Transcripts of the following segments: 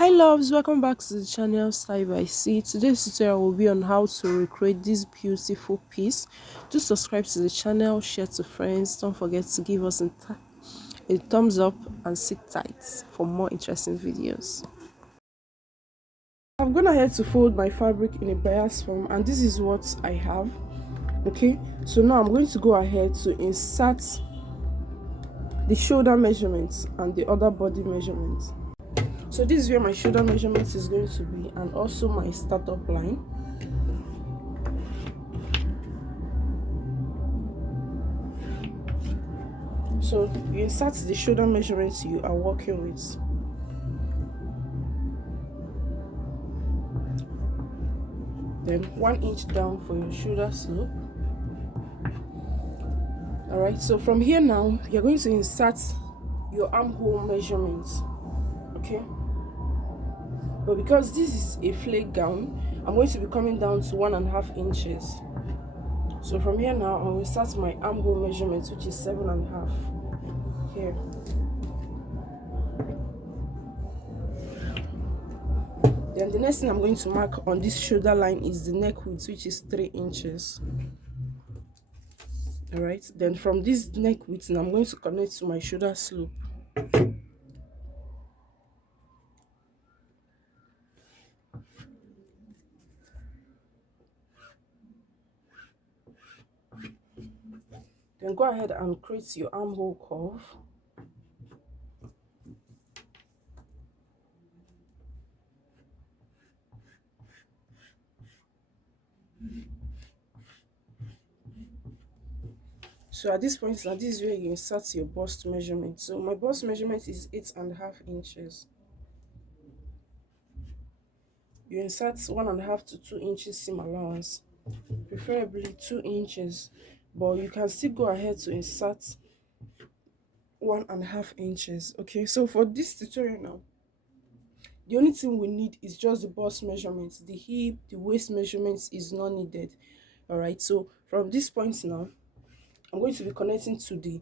Hi loves, welcome back to the channel Style by C. Today's tutorial will be on how to recreate this beautiful piece. Do subscribe to the channel, share to friends, don't forget to give us a thumbs up and sit tight for more interesting videos. I've gone ahead to fold my fabric in a bias form and this is what I have. Okay, so now I'm going to go ahead to insert the shoulder measurements and the other body measurements. So this is where my shoulder measurement is going to be and also my startup line. So you insert the shoulder measurements you are working with. Then 1 inch down for your shoulder slope. Alright, so from here now you're going to insert your armhole measurements. Okay, but because this is a flake gown, I'm going to be coming down to 1.5 inches. So from here now I will insert my armhole measurements, which is 7.5 here. Then the next thing I'm going to mark on this shoulder line is the neck width, which is 3 inches. Alright, then from this neck width now I'm going to connect to my shoulder slope. Then go ahead and create your armhole curve. So at this point now, this is where you insert your bust measurement. So my bust measurement is 8.5 inches. You insert 1.5 to 2 inches seam allowance, preferably 2 inches, but you can still go ahead to insert 1.5 inches. Okay, so for this tutorial now, the only thing we need is just the bust measurements. The hip, the waist measurements is not needed. All right, so from this point now I'm going to be connecting to the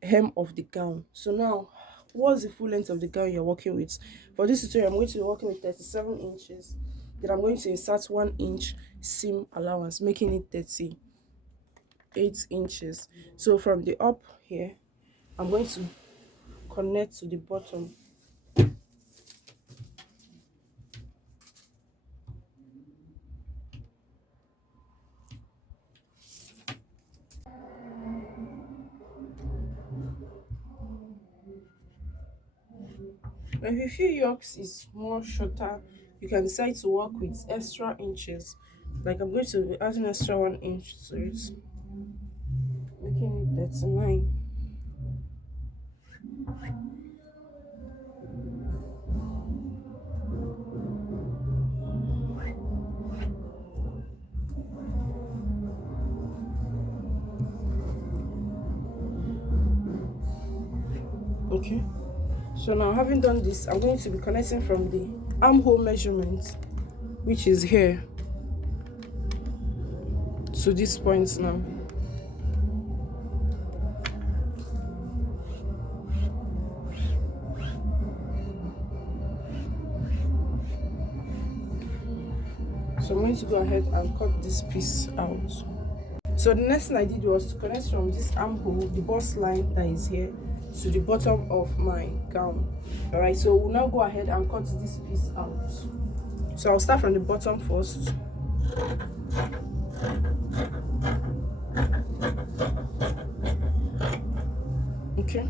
hem of the gown. So now, what's the full length of the gown you're working with? For this tutorial, I'm going to be working with 37 inches. Then I'm going to insert 1 inch seam allowance, making it 38 inches. So from the up here, I'm going to connect to the bottom. If you feel yours is more shorter, you can decide to work with extra inches. Like I'm going to be adding extra 1 inch to it, making it 39. Okay, so now having done this, I'm going to be connecting from the armhole measurement, which is here, to this point now. So I'm going to go ahead and cut this piece out. So the next thing I did was to connect from this armhole, the bust line that is here, to the bottom of my gown. All right, so we'll now go ahead and cut this piece out. So I'll start from the bottom first. Okay.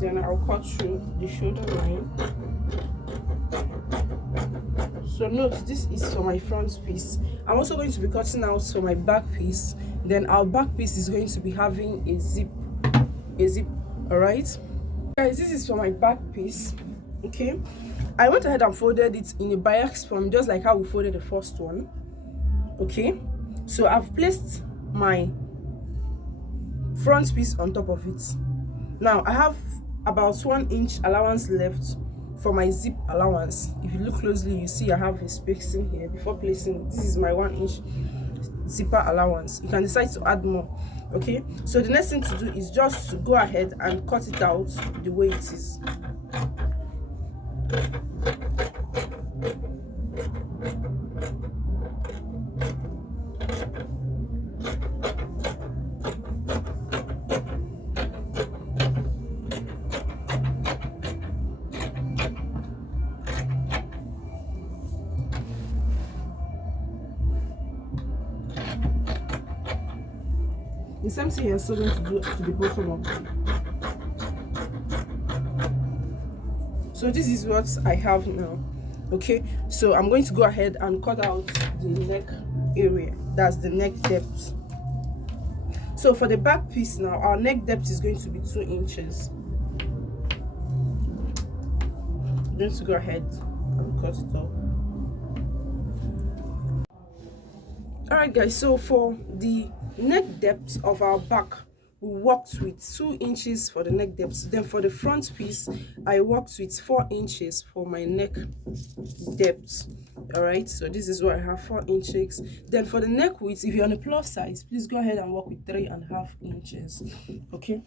Then I'll cut through the shoulder line. So note, this is for my front piece. I'm also going to be cutting out for my back piece. Then our back piece is going to be having a zip. All right, guys, this is for my back piece. Okay, I went ahead and folded it in a bias form, just like how we folded the first one. Okay, so I've placed my front piece on top of it. Now I have about 1 inch allowance left for my zip allowance. If you look closely, you see I have a spacing here before placing. This is my 1 inch zipper allowance. You can decide to add more. Okay, so the next thing to do is just to go ahead and cut it out the way it is. The same thing you're also going to do to the bottom of it. So this is what I have now. Okay, so I'm going to go ahead and cut out the neck area, that's the neck depth. So for the back piece now, our neck depth is going to be 2 inches. I'm going to go ahead and cut it off. Alright guys, so for the neck depth of our back, we worked with 2 inches for the neck depth. Then for the front piece, I worked with 4 inches for my neck depth. Alright, so this is what I have, 4 inches. Then for the neck width, if you're on a plus size, please go ahead and work with 3.5 inches. Okay,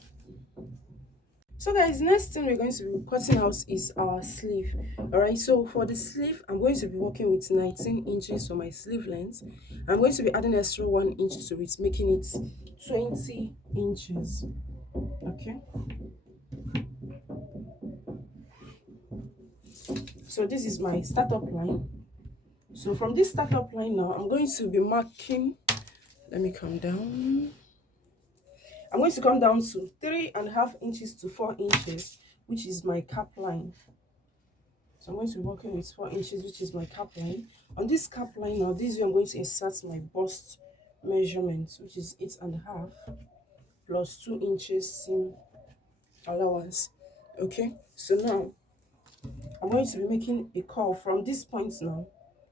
so guys, next thing we're going to be cutting out is our sleeve. Alright, so for the sleeve, I'm going to be working with 19 inches for my sleeve length. I'm going to be adding extra 1 inch to it, making it 20 inches. Okay, so this is my startup line. So from this startup line now, I'm going to be marking, let me come down. I'm going to come down to 3.5 inches to 4 inches, which is my cap line. So I'm going to be working with 4 inches, which is my cap line. On this cap line now, this way I'm going to insert my bust measurement, which is 8.5 plus 2 inches seam allowance. Okay, so now I'm going to be making a curve from this point now,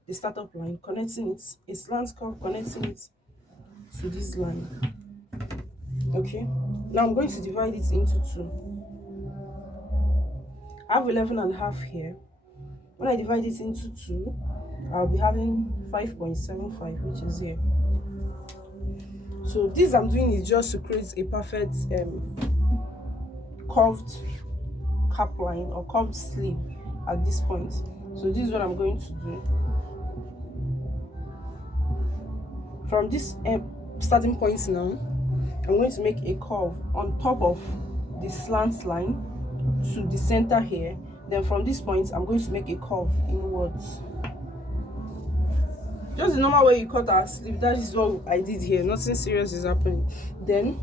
the startup line, connecting it, a slant curve, connecting it to this line. Okay, now I'm going to divide it into 2. I have 11.5 here. When I divide it into 2, I'll be having 5.75, which is here. So this I'm doing is just to create a perfect curved cap line or curved sleeve at this point. So this is what I'm going to do. From this starting point now, I'm going to make a curve on top of the slant line to the center here. Then from this point, I'm going to make a curve inwards. Just the normal way you cut our sleeve, that is what I did here. Nothing serious is happening. Then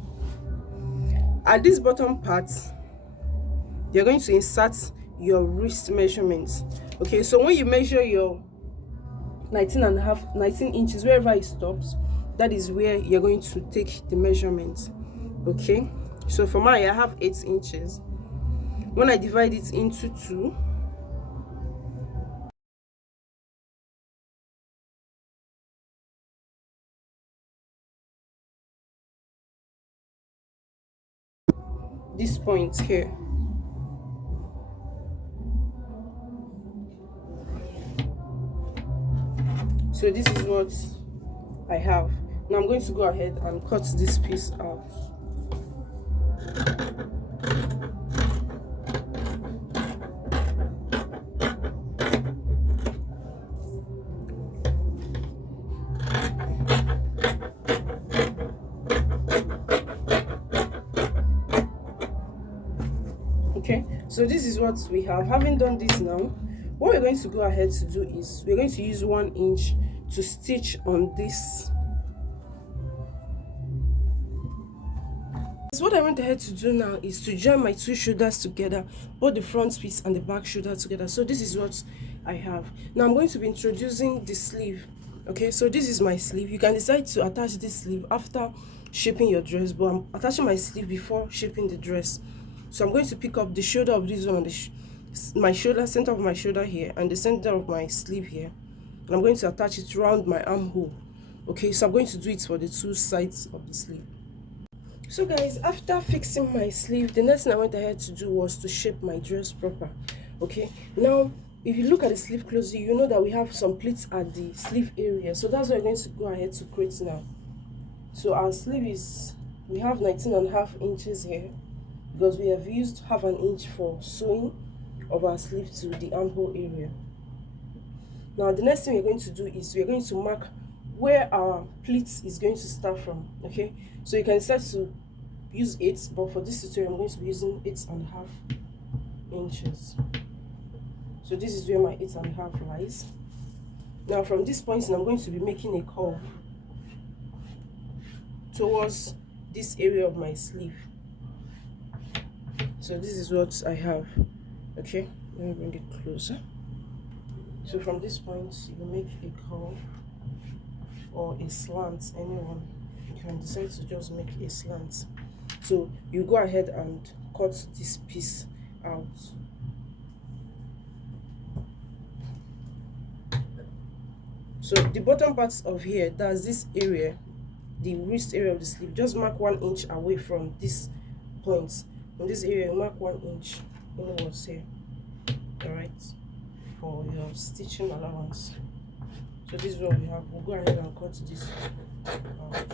at this bottom part, you're going to insert your wrist measurements. Okay, so when you measure your 19 inches, wherever it stops, that is where you're going to take the measurement. Okay, so for mine, I have 8 inches. When I divide it into 2, this point here, so this is what I have. Now I'm going to go ahead and cut this piece out. Okay, so this is what we have. Having done this now, what we're going to go ahead to do is we're going to use 1 inch to stitch on this. So what I went ahead to do now is to join my 2 shoulders together, both the front piece and the back shoulder together. So this is what I have. Now I'm going to be introducing the sleeve. Okay, so this is my sleeve. You can decide to attach this sleeve after shaping your dress, but I'm attaching my sleeve before shaping the dress. So I'm going to pick up the shoulder of this one on my shoulder, center of my shoulder here, and the center of my sleeve here, and I'm going to attach it around my armhole. Okay, so I'm going to do it for the 2 sides of the sleeve. So guys, after fixing my sleeve, the next thing I went ahead to do was to shape my dress proper. Okay, now if you look at the sleeve closely, you know that we have some pleats at the sleeve area, so that's what we're going to go ahead to create now. So our sleeve is, we have 19.5 inches here, because we have used half an inch for sewing of our sleeve to the armhole area. Now the next thing we're going to do is we're going to mark where our pleats is going to start from. Okay, so you can start to use 8, but for this tutorial I'm going to be using 8.5 inches. So this is where my 8.5 lies. Now from this point I'm going to be making a curve towards this area of my sleeve. So this is what I have. Okay, let me bring it closer. So from this point you make a curve or a slant, anyone. You can decide to just make a slant. So you go ahead and cut this piece out. So the bottom parts of here, that's this area, the wrist area of the sleeve, just mark 1 inch away from this point. From this area, mark 1 inch inwards here. Alright, for your stitching allowance. So this is what we have. We'll go ahead and cut this out.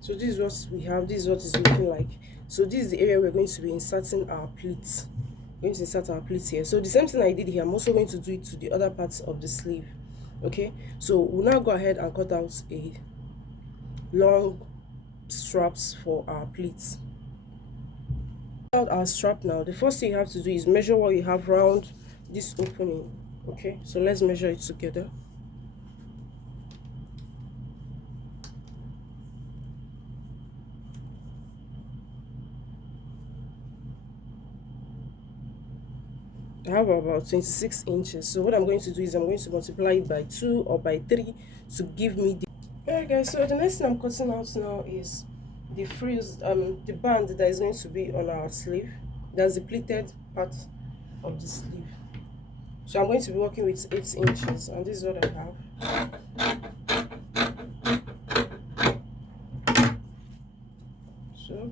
So this is what we have. This is what it's looking like. So this is the area we're going to be inserting our pleats. We're going to insert our pleats here. So the same thing I did here, I'm also going to do it to the other parts of the sleeve. Okay, so we'll now go ahead and cut out a long straps for our pleats. Out our strap now, the first thing you have to do is measure what you have around this opening. Okay, so let's measure it together. I have about 26 inches. So what I'm going to do is I'm going to multiply it by 2 or by 3 to give me the... Alright guys, so the next thing I'm cutting out now is the frills, the band that is going to be on our sleeve. That's the pleated part of the sleeve. So I'm going to be working with 8 inches, and this is what I have. So.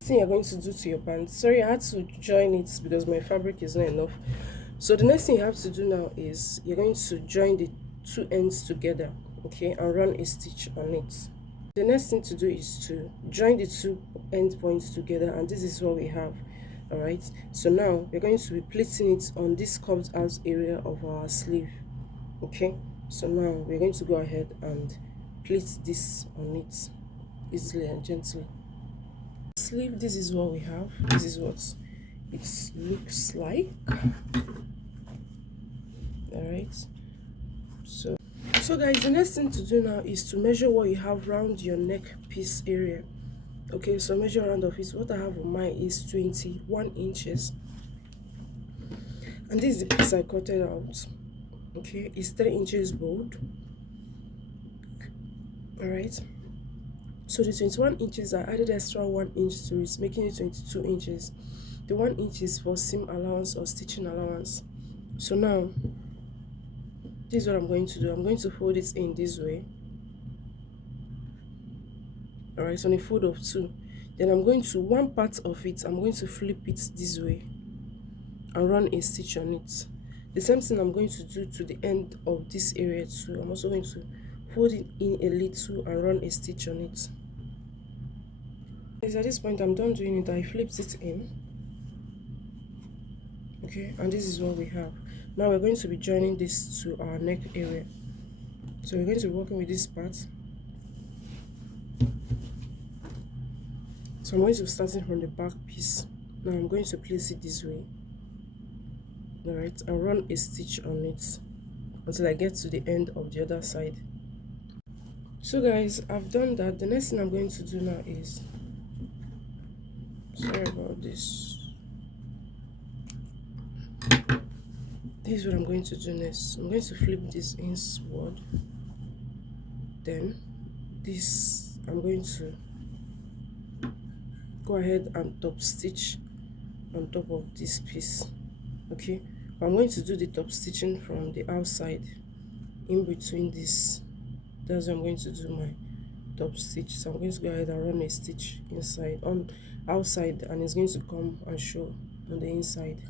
Thing you're going to do to your band, sorry, I had to join it because my fabric is not enough. So the next thing you have to do now is you're going to join the 2 ends together, okay, and run a stitch on it. The next thing to do is to join the 2 end points together, and this is what we have. All right, so now we're going to be placing it on this curved out area of our sleeve. Okay, so now we're going to go ahead and place this on it easily and gently. Sleeve, this is what we have. This is what it looks like. All right, so guys, the next thing to do now is to measure what you have around your neck piece area. Okay, so measure around of it. What I have on mine is 21 inches, and this is the piece I cutted out. Okay, it's 3 inches bold. All right, so the 21 inches, I added extra 1 inch to it, making it 22 inches. The 1 inch is for seam allowance or stitching allowance. So now this is what I'm going to do. I'm going to fold it in this way. All right, so on a fold of 2, then I'm going to, one part of it, I'm going to flip it this way and run a stitch on it. The same thing I'm going to do to the end of this area too. I'm also going to fold it in a little and run a stitch on it. At this point I'm done doing it. I flipped it in. Okay, and this is what we have. Now we're going to be joining this to our neck area. So we're going to be working with this part. So I'm going to be starting from the back piece. Now I'm going to place it this way. Alright, and run a stitch on it until I get to the end of the other side. So guys, I've done that. The next thing I'm going to do now is, sorry about this. This is what I'm going to do next. I'm going to flip this inward. Then this, I'm going to go ahead and top stitch on top of this piece. Okay, I'm going to do the top stitching from the outside in between this. That's where I'm going to do my top stitch. So I'm going to go ahead and run a stitch inside on outside, and it's going to come and show on the inside.